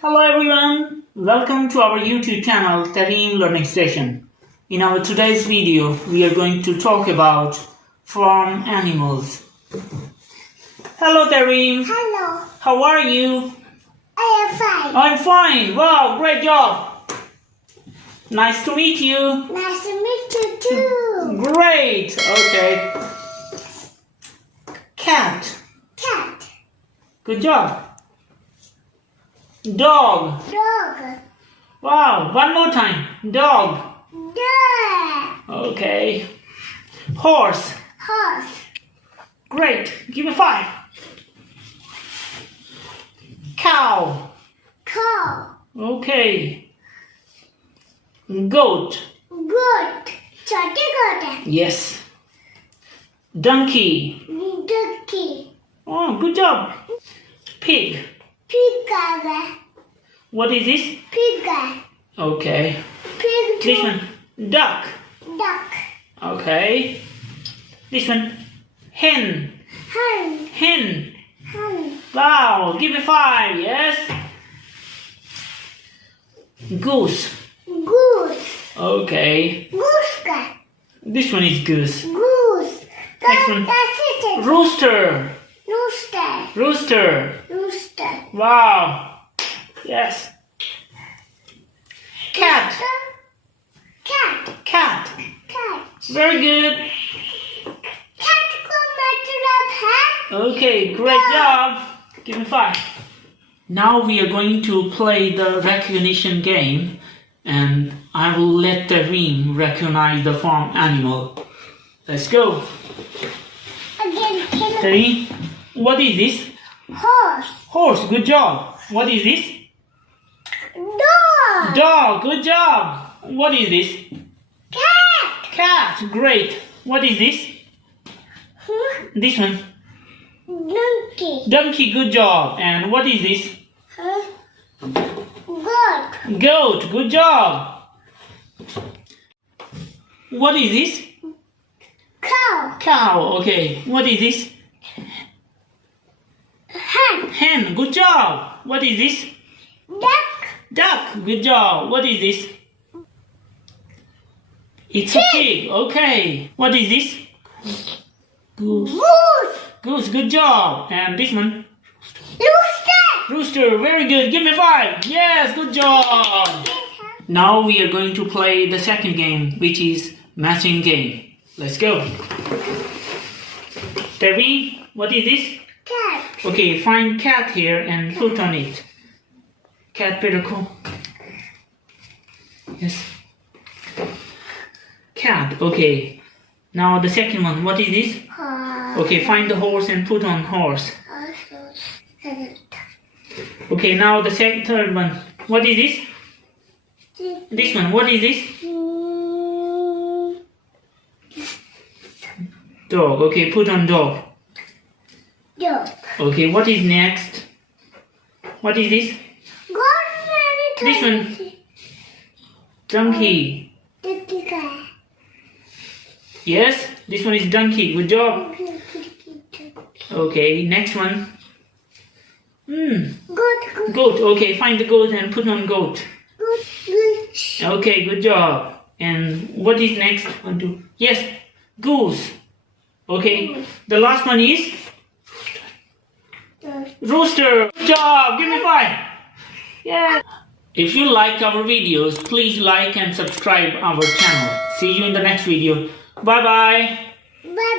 Hello everyone, welcome to our YouTube channel Tareem Learning Station. In our today's video, we are going to talk about farm animals. Hello Tareem. Hello, How are you? I am fine. I'm fine. Wow, great job. Nice to meet you. Nice to meet you too. Great. Okay. Cat. Cat, Good job. Dog. dog, Wow, one more time. Dog. dog, Okay. Horse. horse, Great. Give me 5. Cow. cow, Okay. Goat. goat, छोटे goat है, Yes. Donkey. donkey, Oh, good job. Pig. pig है, What is this? pig है, Okay. pig This one. Duck. duck, Okay. This one. Hen. hen, Hen. hen, Wow. Give me 5. Yes. Goose. goose, Okay. goose का, This one is goose. goose, Next one. that's it, Rooster. rooster, Rooster. rooster, Wow. Yes. Cat. cat, Cat. cat, Very good. cat को मतलब है, Okay, great job. Give me 5. Now we are going to play the recognition game and I will let Tareem recognize the farm animal. Let's go. again, Tareem, what is this? horse, Horse, good job. What is this? dog, Dog, good job. What is this? cat, Cat, great. What is this? This one. donkey, Donkey, good job. And what is this? goat, Goat, good job. What is this? cow, Cow, okay. What is this? hen, Hen, good job. What is this? duck, Duck, good job. What is this? It's a pig, okay. What is this? Goose. goose, Goose, good job. And this one? rooster. Rooster, very good. Give me 5. Yes, good job. Now we are going to play the second game, which is matching game. Let's go. Tareem, what is this? Cat, Okay, find cat here and put on it. Cat pedicle. Yes. Cat, okay. Now the second one, what is this? horse, Okay, find the horse and put on horse. Okay, now the third one. What is this? This one, what is this? Dog, okay, put on dog. dog. Okay, what is next? What is this? This one. Donkey. Donkey का, Yes, this one is donkey. Good job. Okay, next one. goat, Goat. Okay, find the goat and put on goat. goose, Okay, good job. And what is next? 1, 2. Yes, goose. Okay, the last one is rooster. Good job. Give me 5. Yeah. If you like our videos, please like and subscribe our channel. See you in the next video. Bye bye. bye